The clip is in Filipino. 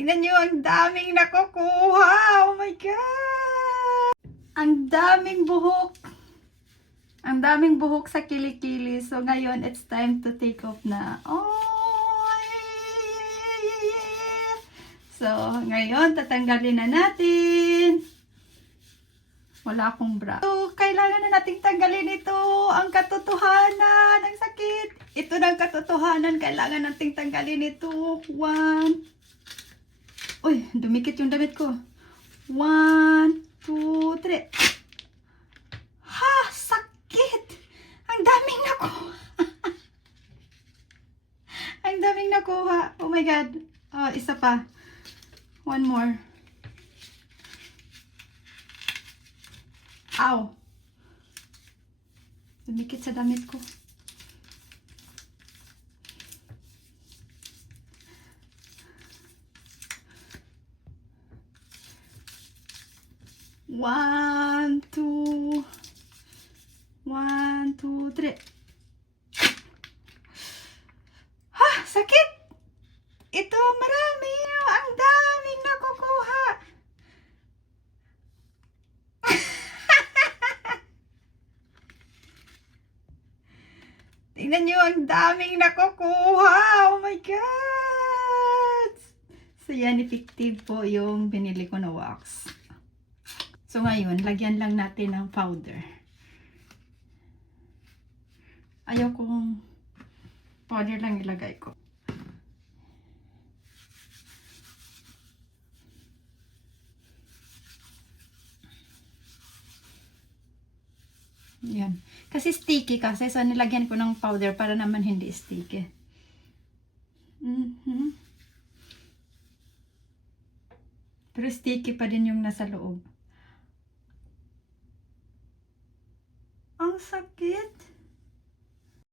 Tingnan nyo, ang daming nakukuha. Oh my God! Ang daming buhok. Ang daming buhok sa kilikili. So, ngayon, it's time to take off na. Oh! So, ngayon, tatanggalin na natin. Wala akong bra. So, kailangan na nating tanggalin ito. Ang katotohanan. Ang sakit. Ito na ang katotohanan. Kailangan nating tanggalin ito. 1. Uy, dumikit yung damit ko. 1, 2, 3. Ha! Sakit! Ang daming nakuha. Ang daming nakuha. Oh my God. Isa pa. 1 more. Ow! Dumikit sa damit ko. One, two, 1, 2, 3. Ha! Sakit! Ito, marami. Ang daming nakukuha. Tingnan nyo, ang daming nakukuha. Oh my God! So, yan, effective po yung binili ko na wax. So, ngayon, lagyan lang natin ng powder. Ayaw kong powder lang ilagay ko. Yan. Kasi sticky kasi, so nilagyan ko ng powder para naman hindi sticky. Pero sticky pa din yung nasa loob. Ang sakit.